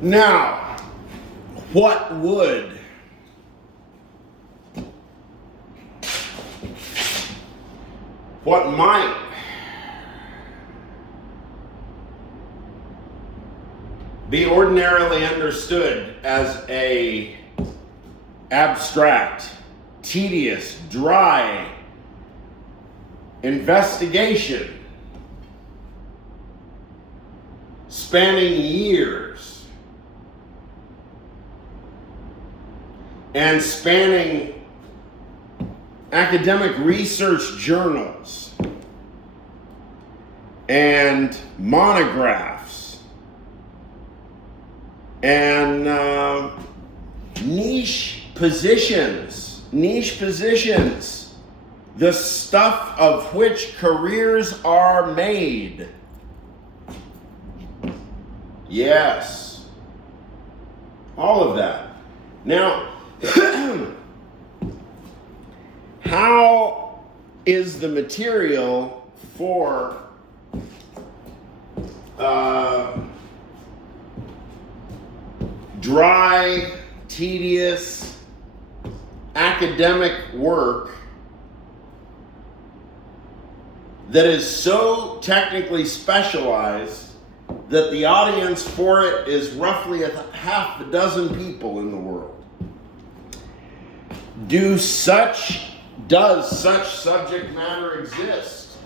Now, what might be ordinarily understood as a abstract, tedious, dry investigation spanning years and spanning academic research journals and monographs and niche positions, the stuff of which careers are made. Yes, all of that. Now, how is the material for dry, tedious, academic work that is so technically specialized that the audience for it is roughly half a dozen people in the world? Does such subject matter exist?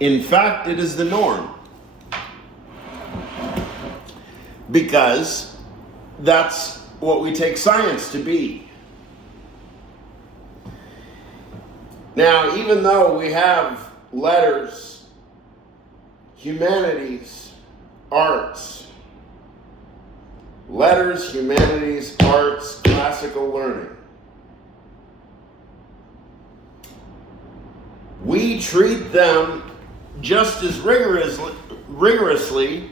In fact, it is the norm, because that's what we take science to be. Now, even though we have letters, humanities, arts, classical learning, we treat them just as rigorously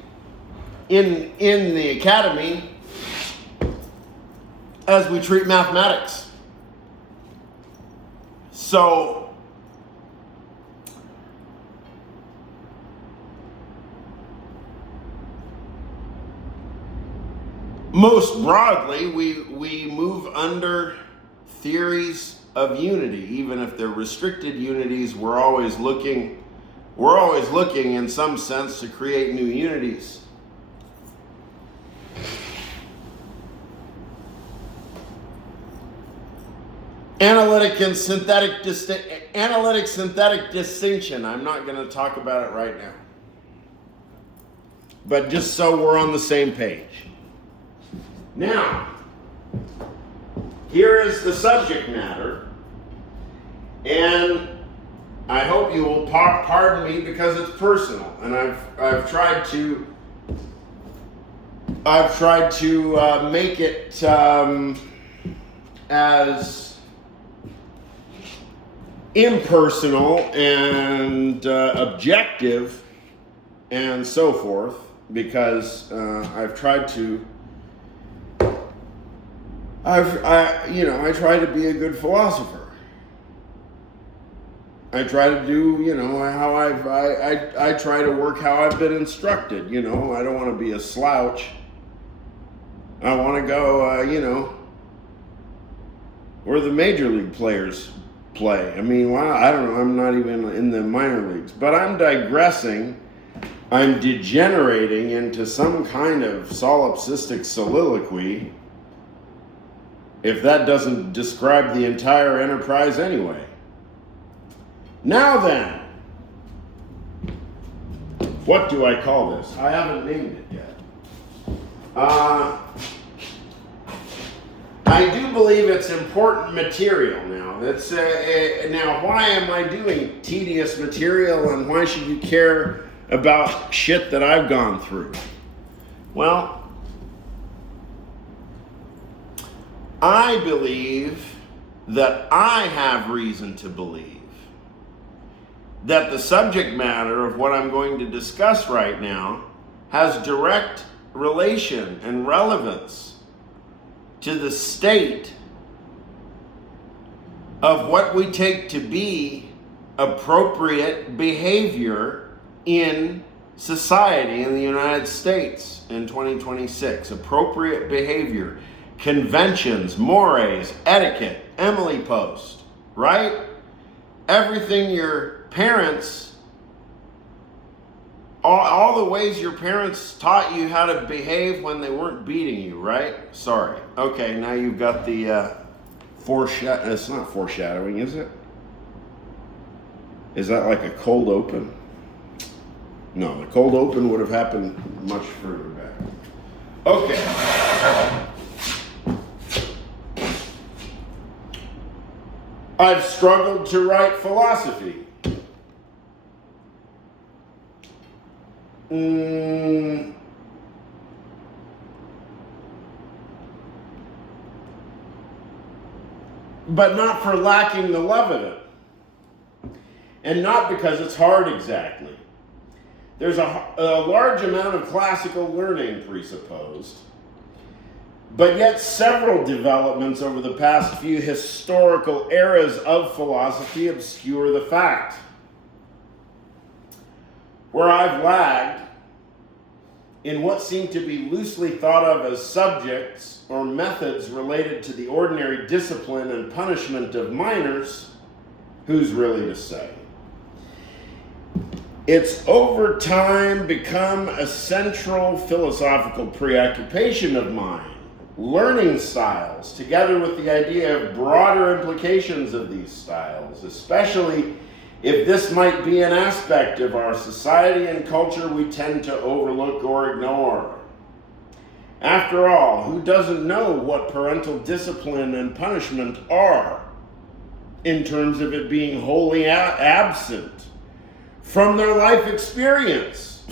in the academy as we treat mathematics. So most broadly, we move under theories of unity. Even if they're restricted unities, we're always looking in some sense to create new unities. Analytic synthetic distinction. I'm not going to talk about it right now, but just so we're on the same page. Now, here is the subject matter, and I hope you will pardon me because it's personal, and I've tried to make it as impersonal and objective and so forth, because I've tried to. I try to be a good philosopher. I try to do, how I try to work how I've been instructed. I don't want to be a slouch. I want to go, where the major league players play. I mean, wow, I don't know. I'm not even in the minor leagues, but I'm digressing. I'm degenerating into some kind of solipsistic soliloquy, if that doesn't describe the entire enterprise anyway. Now then, what do I call this? I haven't named it yet. I do believe it's important material now. That's now, why am I doing tedious material, and why should you care about shit that I've gone through? Well, I believe that I have reason to believe that the subject matter of what I'm going to discuss right now has direct relation and relevance to the state of what we take to be appropriate behavior in society in the United States in 2026. Appropriate behavior, conventions, mores, etiquette, Emily Post, right? Everything your parents, all the ways your parents taught you how to behave when they weren't beating you, right? Sorry. Okay, now you've got the foreshadow. It's not foreshadowing, is it? Is that like a cold open? No, the cold open would have happened much further back. Okay. I've struggled to write philosophy. But not for lacking the love of it. And not because it's hard exactly. There's a large amount of classical learning presupposed, but yet several developments over the past few historical eras of philosophy obscure the fact. Where I've lagged in what seem to be loosely thought of as subjects or methods related to the ordinary discipline and punishment of minors, who's really to say? It's over time become a central philosophical preoccupation of mine. Learning styles, together with the idea of broader implications of these styles, especially if this might be an aspect of our society and culture we tend to overlook or ignore. After all, who doesn't know what parental discipline and punishment are in terms of it being wholly absent from their life experience?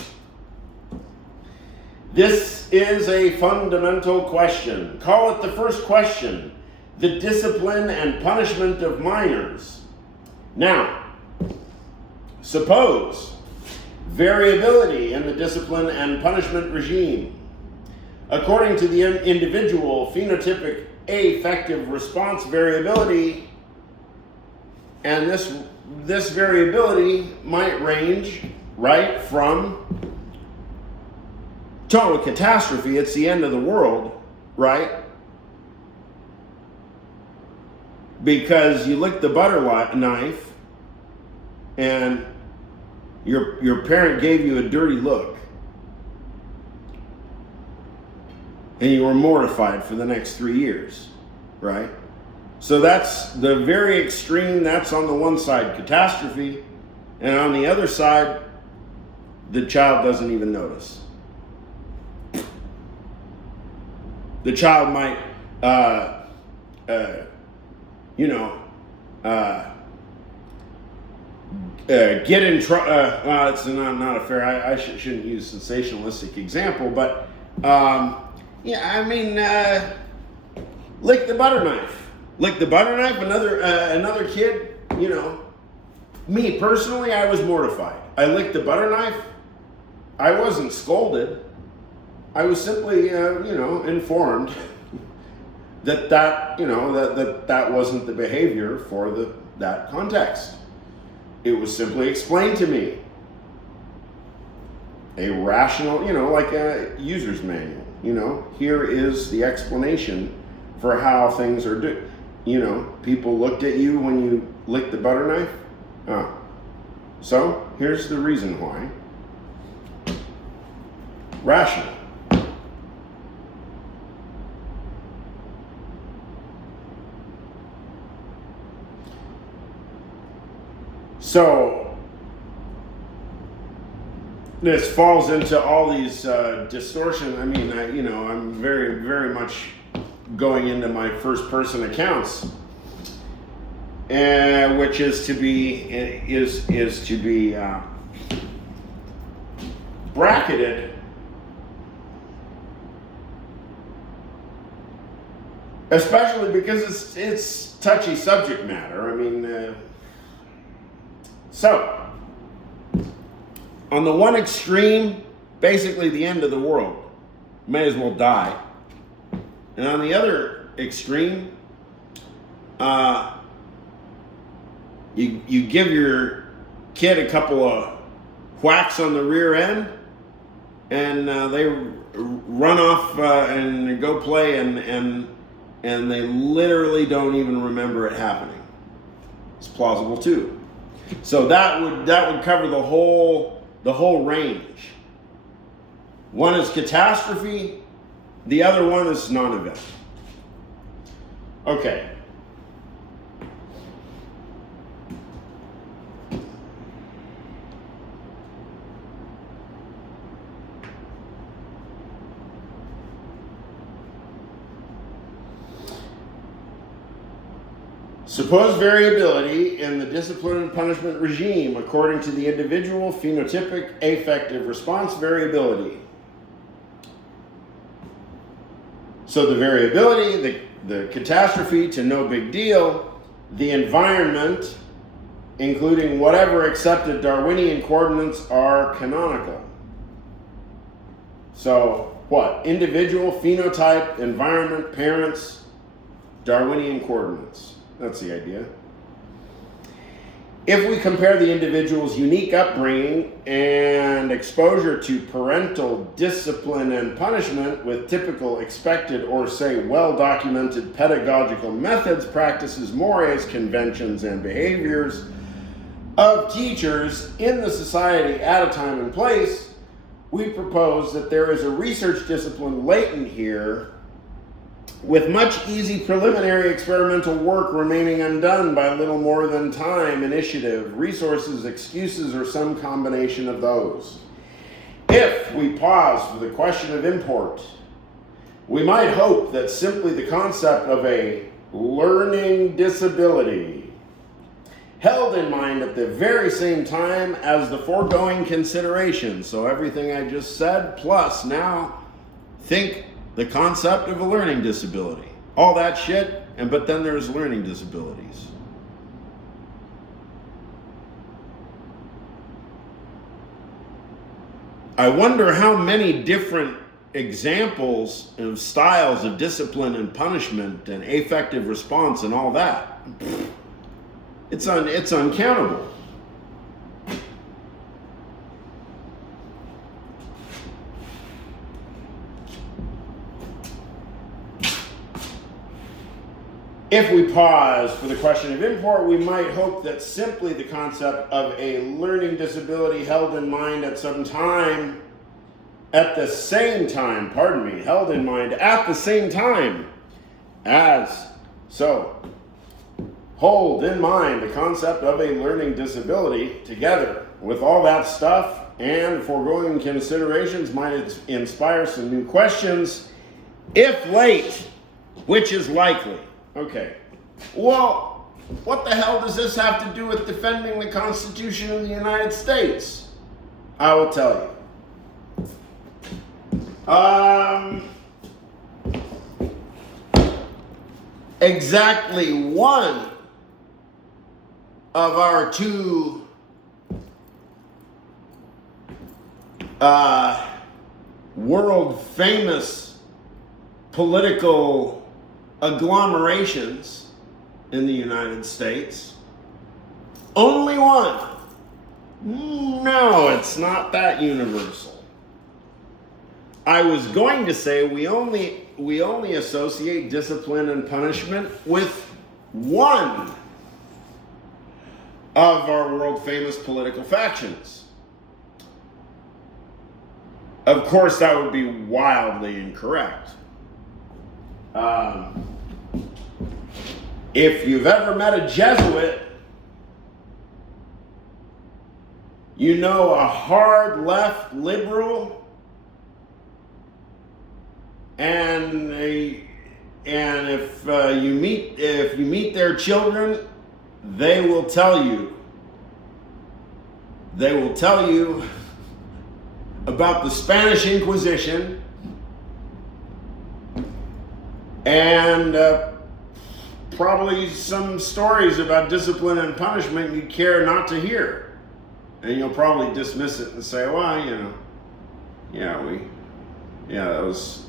This is a fundamental question. Call it the first question, the discipline and punishment of minors. Now, suppose variability in the discipline and punishment regime. According to the individual phenotypic affective response variability, and this variability might range right from total catastrophe, it's the end of the world, right? Because you licked the butter knife and your parent gave you a dirty look and you were mortified for the next 3 years, right? So that's the very extreme. That's on the one side, catastrophe. And on the other side, the child doesn't even notice. The child might, get in trouble. Well, it's not a fair, I shouldn't use a sensationalistic example, but lick the butter knife. Lick the butter knife, another kid, me personally, I was mortified. I licked the butter knife. I wasn't scolded. I was simply, informed that wasn't the behavior for that context. It was simply explained to me. A rational, like a user's manual. Here is the explanation for how things are done. People looked at you when you licked the butter knife. So here's the reason why. Rational. So this falls into all these distortions. I'm very, very much going into my first person accounts, which is to be bracketed especially because it's touchy subject matter. So on the one extreme, basically the end of the world, may as well die. And on the other extreme, you give your kid a couple of whacks on the rear end, and they run off and go play, and they literally don't even remember it happening. It's plausible too. So that would cover the whole range. One is catastrophe, the other one is non-event. Okay. Suppose variability in the discipline and punishment regime according to the individual phenotypic affective response variability. So the variability, the catastrophe to no big deal, the environment, including whatever accepted Darwinian coordinates are canonical. So what? Individual, phenotype, environment, parents, Darwinian coordinates. That's the idea. If we compare the individual's unique upbringing and exposure to parental discipline and punishment with typical expected or say well-documented pedagogical methods, practices, mores, conventions, and behaviors of teachers in the society at a time and place, we propose that there is a research discipline latent here with much easy preliminary experimental work remaining undone by little more than time, initiative, resources, excuses, or some combination of those. If we pause for the question of import, we might hope that simply the concept of a learning disability, held in mind at the very same time as the foregoing considerations, so everything I just said, plus now think the concept of a learning disability. All that shit, but then there's learning disabilities. I wonder how many different examples of styles of discipline and punishment and affective response and all that. It's uncountable. If we pause for the question of import, we might hope that simply the concept of a learning disability held in mind at the same time as, so, hold in mind the concept of a learning disability together with all that stuff and foregoing considerations might inspire some new questions, if late, which is likely. Okay, well, what the hell does this have to do with defending the Constitution of the United States? I will tell you. Exactly one of our two world famous political agglomerations in the United States. Only one. No, it's not that universal. I was going to say we only associate discipline and punishment with one of our world famous political factions. Of course, that would be wildly incorrect. If you've ever met a Jesuit, you know a hard left liberal and if you meet their children, they will tell you about the Spanish Inquisition and probably some stories about discipline and punishment you'd care not to hear. And you'll probably dismiss it and say, well,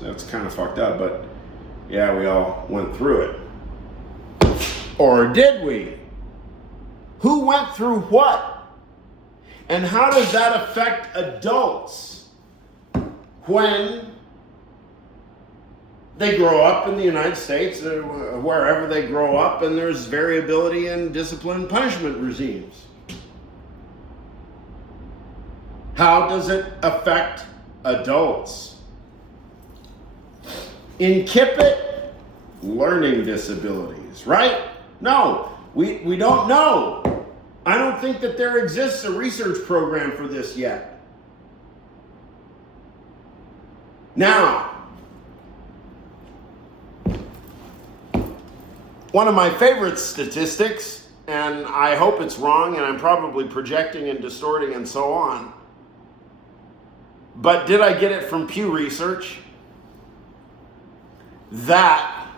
that's kind of fucked up, but yeah, we all went through it. Or did we? Who went through what? And how does that affect adults when they grow up in the United States or wherever they grow up and there's variability in discipline and punishment regimes? How does it affect adults? In Kippet, learning disabilities, right? No, we don't know. I don't think that there exists a research program for this yet. Now, one of my favorite statistics, and I hope it's wrong, and I'm probably projecting and distorting and so on, but did I get it from Pew Research? That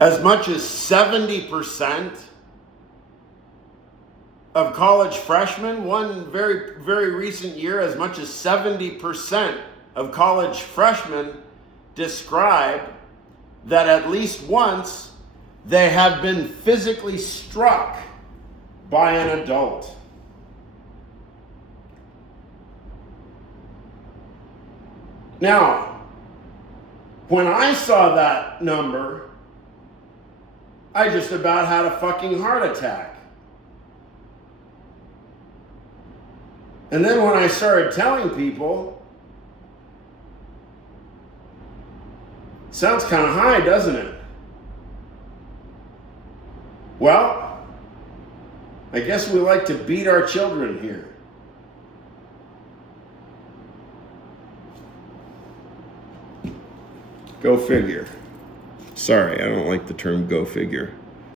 as much as 70% of college freshmen, one very, very recent year, as much as 70% of college freshmen describe that at least once they have been physically struck by an adult. Now, when I saw that number, I just about had a fucking heart attack. And then when I started telling people, sounds kind of high, doesn't it? Well, I guess we like to beat our children here. Go figure. Sorry, I don't like the term go figure.